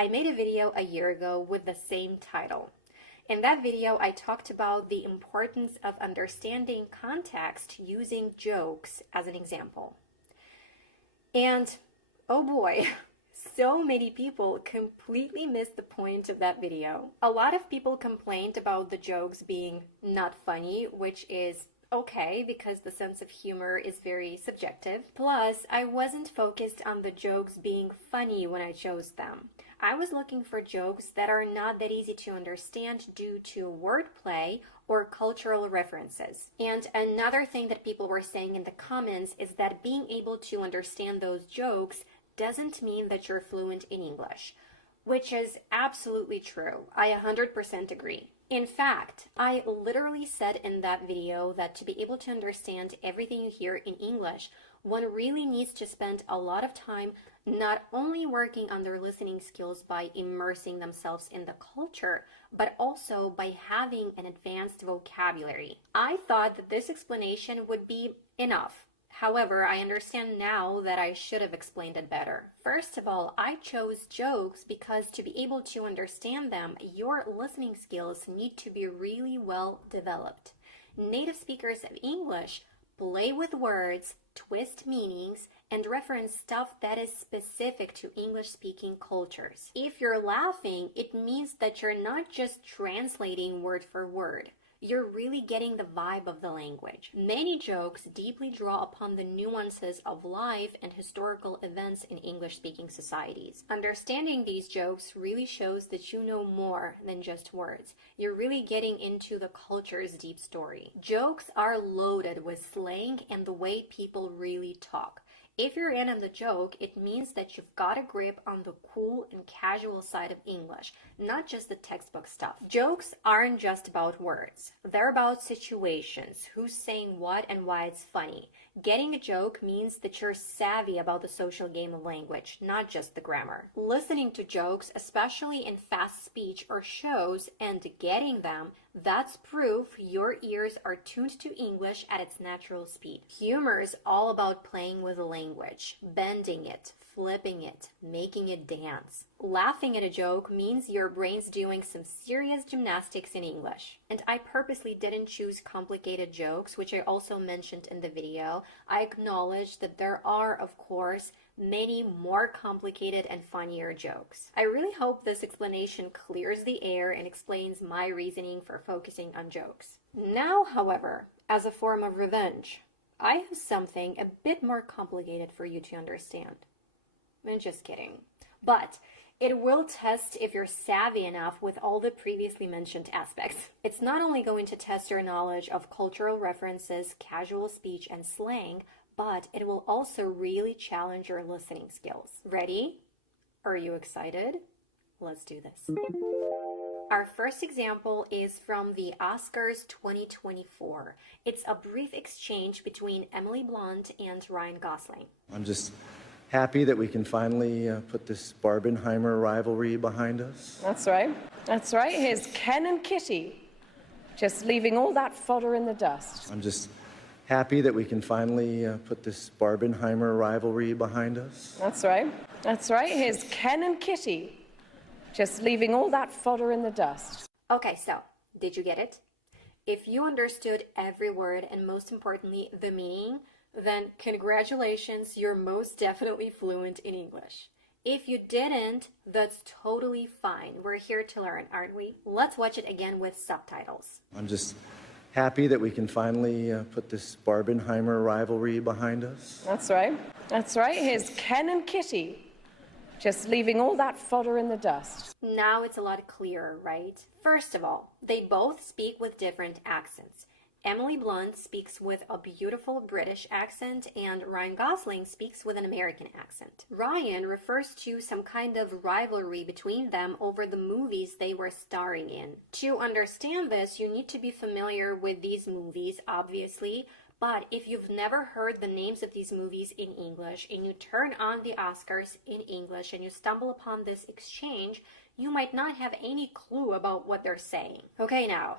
I made a video a year ago with the same title. In that video, I talked about the importance of understanding context using jokes as an example. And oh boy, so many people completely missed the point of that video. A lot of people complained about the jokes being not funny, which is okay because the sense of humor is very subjective. Plus, I wasn't focused on the jokes being funny when I chose them. I was looking for jokes that are not that easy to understand due to wordplay or cultural references. And another thing that people were saying in the comments is that being able to understand those jokes doesn't mean that you're fluent in English, which is absolutely true. I 100% agree. In fact, I literally said in that video that to be able to understand everything you hear in English, one really needs to spend a lot of time not only working on their listening skills by immersing themselves in the culture, but also by having an advanced vocabulary. I thought that this explanation would be enough. However, I understand now that I should have explained it better. First of all, I chose jokes because to be able to understand them, your listening skills need to be really well developed. Native speakers of English play with words, twist meanings, and reference stuff that is specific to English-speaking cultures. If you're laughing, it means that you're not just translating word for word. You're really getting the vibe of the language. Many jokes deeply draw upon the nuances of life and historical events in English-speaking societies. Understanding these jokes really shows that you know more than just words. You're really getting into the culture's deep story. Jokes are loaded with slang and the way people really talk. If you're in on the joke, it means that you've got a grip on the cool and casual side of English, not just the textbook stuff. Jokes aren't just about words. They're about situations, who's saying what and why it's funny. Getting a joke means that you're savvy about the social game of language, not just the grammar. Listening to jokes, especially in fast speech or shows, and getting them, that's proof your ears are tuned to English at its natural speed. Humor is all about playing with the language, bending it, flipping it, making it dance. Laughing at a joke means your brain's doing some serious gymnastics in English. And I purposely didn't choose complicated jokes, which I also mentioned in the video. I acknowledge that there are, of course, many more complicated and funnier jokes. I really hope this explanation clears the air and explains my reasoning for focusing on jokes. Now, however, as a form of revenge, I have something a bit more complicated for you to understand. I'm just kidding. But it will test if you're savvy enough with all the previously mentioned aspects. It's not only going to test your knowledge of cultural references, casual speech, and slang, but it will also really challenge your listening skills. Ready? Are you excited? Let's do this. Our first example is from the Oscars 2024. It's a brief exchange between Emily Blunt and Ryan Gosling. I'm just happy that we can finally put this Barbenheimer rivalry behind us. That's right. That's right. Here's Ken and Kitty, just leaving all that fodder in the dust. I'm just happy that we can finally put this Barbenheimer rivalry behind us. That's right. That's right. Here's Ken and Kitty, just leaving all that fodder in the dust. Okay, so, did you get it? If you understood every word and most importantly, the meaning, then congratulations, you're most definitely fluent in English. If you didn't, that's totally fine. We're here to learn, aren't we? Let's watch it again with subtitles. I'm just happy that we can finally put this Barbenheimer rivalry behind us. That's right. That's right. Here's Ken and Kitty, just leaving all that fodder in the dust. Now it's a lot clearer, right? First of all, they both speak with different accents. Emily Blunt speaks with a beautiful British accent and Ryan Gosling speaks with an American accent. Ryan refers to some kind of rivalry between them over the movies they were starring in. To understand this, you need to be familiar with these movies, obviously, but if you've never heard the names of these movies in English and you turn on the Oscars in English and you stumble upon this exchange, you might not have any clue about what they're saying. Okay, now,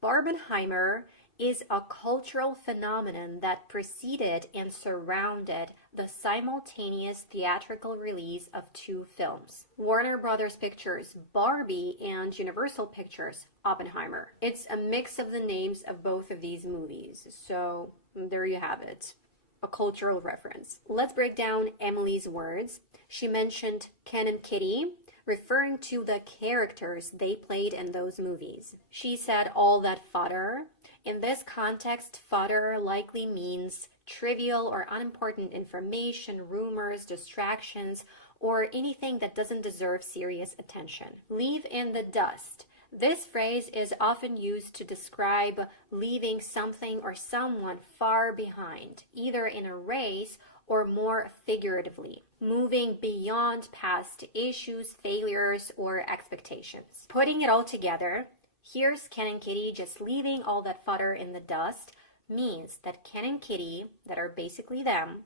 Barbenheimer is a cultural phenomenon that preceded and surrounded the simultaneous theatrical release of two films, Warner Brothers Pictures' Barbie and Universal Pictures' Oppenheimer. It's a mix of the names of both of these movies, so there you have it. A cultural reference. Let's break down Emily's words. She mentioned Ken and Kitty, referring to the characters they played in those movies. She said all that fodder. In this context, fodder likely means trivial or unimportant information, rumors, distractions, or anything that doesn't deserve serious attention. Leave in the dust. This phrase is often used to describe leaving something or someone far behind, either in a race or more figuratively, moving beyond past issues, failures, or expectations. Putting it all together, here's Ken and Kitty just leaving all that fodder in the dust means that Ken and Kitty, that are basically them,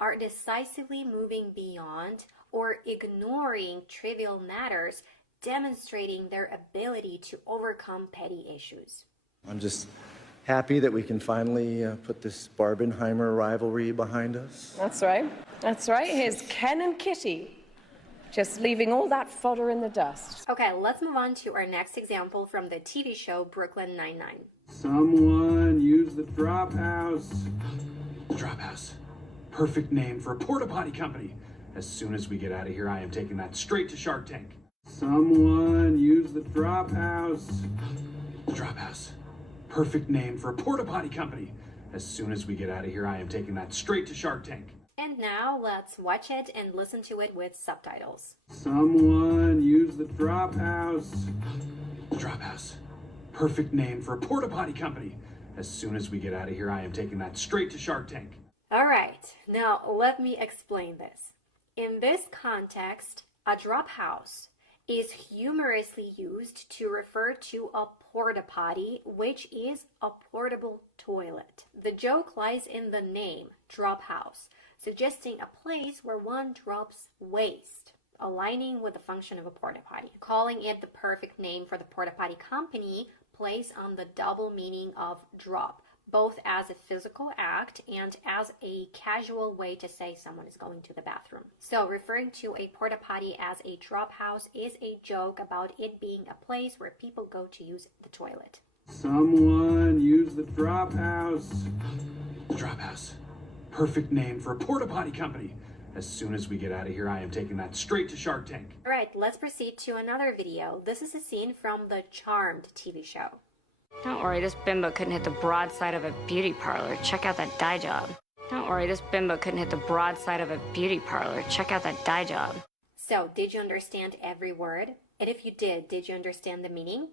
are decisively moving beyond or ignoring trivial matters, demonstrating their ability to overcome petty issues. I'm just happy that we can finally put this Barbenheimer rivalry behind us. That's right. That's right. Here's Ken and Kitty, just leaving all that fodder in the dust. Okay, let's move on to our next example from the TV show Brooklyn Nine-Nine. Someone use the drop house. The drop house. Perfect name for a porta potty company. As soon as we get out of here, I am taking that straight to Shark Tank. Someone use the drop house. The drop house. Perfect name for a porta potty company. As soon as we get out of here, I am taking that straight to Shark Tank. And now let's watch it and listen to it with subtitles. Someone use the drop house. The drop house. Perfect name for a porta potty company. As soon as we get out of here, I am taking that straight to Shark Tank. All right, now let me explain this. In this context, a drop house is humorously used to refer to a porta potty, which is a portable toilet. The joke lies in the name, drop house, suggesting a place where one drops waste, aligning with the function of a porta potty. Calling it the perfect name for the porta potty company plays on the double meaning of drop, both as a physical act and as a casual way to say someone is going to the bathroom. So referring to a porta potty as a drop house is a joke about it being a place where people go to use the toilet. Someone use the drop house. The drop house. Perfect name for a porta potty company. As soon as we get out of here, I am taking that straight to Shark Tank. All right, let's proceed to another video. This is a scene from the Charmed TV show. Don't worry, this bimbo couldn't hit the broadside of a beauty parlor. Check out that dye job. Don't worry, this bimbo couldn't hit the broadside of a beauty parlor. Check out that dye job. So, did you understand every word? And if you did you understand the meaning?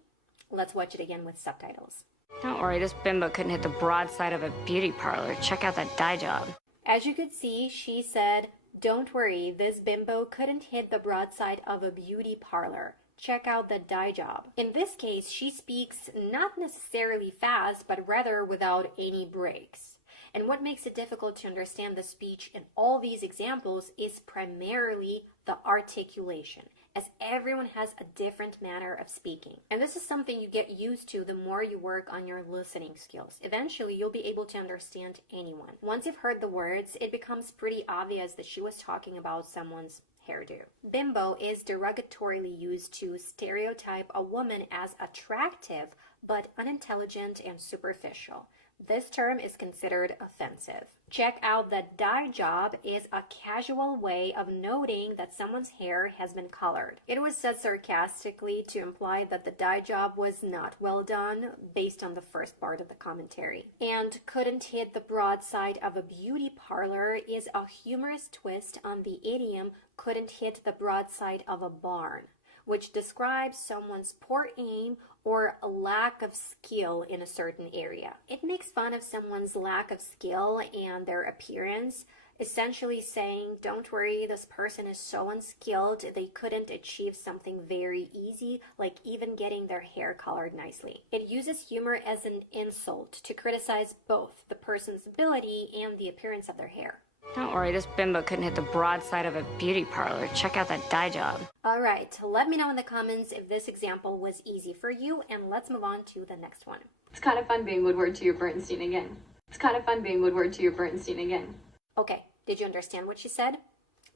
Let's watch it again with subtitles. Don't worry, this bimbo couldn't hit the broadside of a beauty parlor. Check out that dye job. As you could see, she said, don't worry, this bimbo couldn't hit the broadside of a beauty parlor. Check out the dye job. In this case, she speaks not necessarily fast, but rather without any breaks. And what makes it difficult to understand the speech in all these examples is primarily the articulation, as everyone has a different manner of speaking. And this is something you get used to the more you work on your listening skills. Eventually, you'll be able to understand anyone. Once you've heard the words, it becomes pretty obvious that she was talking about someone's hairdo. Bimbo is derogatorily used to stereotype a woman as attractive but unintelligent and superficial. This term is considered offensive. Check out the dye job is a casual way of noting that someone's hair has been colored. It was said sarcastically to imply that the dye job was not well done based on the first part of the commentary. And couldn't hit the broadside of a beauty parlor is a humorous twist on the idiom couldn't hit the broadside of a barn, which describes someone's poor aim or a lack of skill in a certain area. It makes fun of someone's lack of skill and their appearance, essentially saying, don't worry, this person is so unskilled, they couldn't achieve something very easy, like even getting their hair colored nicely. It uses humor as an insult to criticize both the person's ability and the appearance of their hair. Don't worry, this bimbo couldn't hit the broadside of a beauty parlor. Check out that dye job. All right, let me know in the comments if this example was easy for you, and let's move on to the next one. It's kind of fun being Woodward to your Bernstein again. It's kind of fun being Woodward to your Bernstein again. Okay, Did you understand what she said?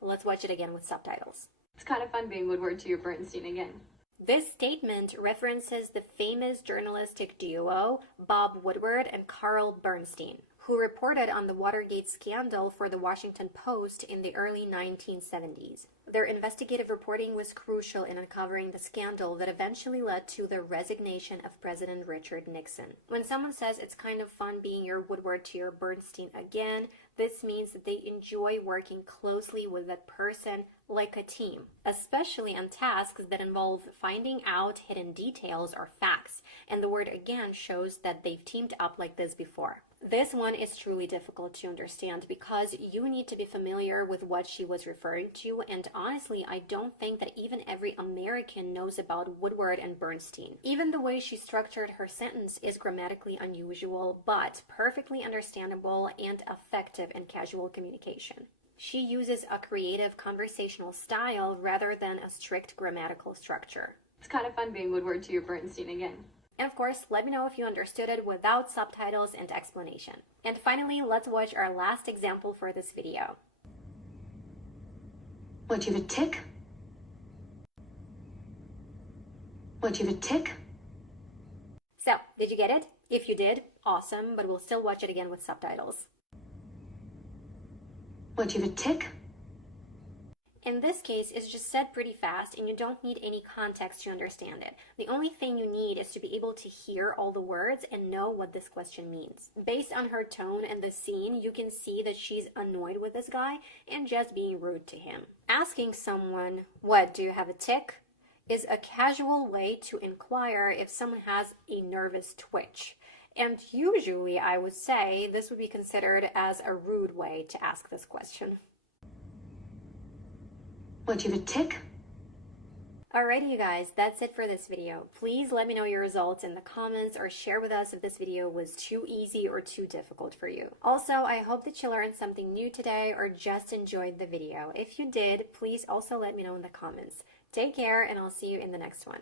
Let's watch it again with subtitles. It's kind of fun being Woodward to your Bernstein again. This statement references the famous journalistic duo Bob Woodward and Carl Bernstein, who reported on the Watergate scandal for the Washington Post in the early 1970s. Their investigative reporting was crucial in uncovering the scandal that eventually led to the resignation of President Richard Nixon. When someone says it's kind of fun being your Woodward to your Bernstein again, this means that they enjoy working closely with that person like a team, especially on tasks that involve finding out hidden details or facts, and the word again shows that they've teamed up like this before. This one is truly difficult to understand because you need to be familiar with what she was referring to, and honestly, I don't think that even every American knows about Woodward and Bernstein. Even the way she structured her sentence is grammatically unusual, but perfectly understandable and effective in casual communication. She uses a creative conversational style rather than a strict grammatical structure. It's kind of fun being Woodward to your Bernstein again. And of course, let me know if you understood it without subtitles and explanation. And finally, let's watch our last example for this video. What, you have a tick? What, you have a tick? So, did you get it? If you did, awesome, but we'll still watch it again with subtitles. What, you have a tick? In this case, it's just said pretty fast and you don't need any context to understand it. The only thing you need is to be able to hear all the words and know what this question means. Based on her tone and the scene, you can see that she's annoyed with this guy and just being rude to him. Asking someone, "What, do you have a tick?" is a casual way to inquire if someone has a nervous twitch. And usually, I would say, this would be considered as a rude way to ask this question. What, you have a tick? Alrighty you guys, that's it for this video. Please let me know your results in the comments or share with us if this video was too easy or too difficult for you. Also, I hope that you learned something new today or just enjoyed the video. If you did, please also let me know in the comments. Take care and I'll see you in the next one.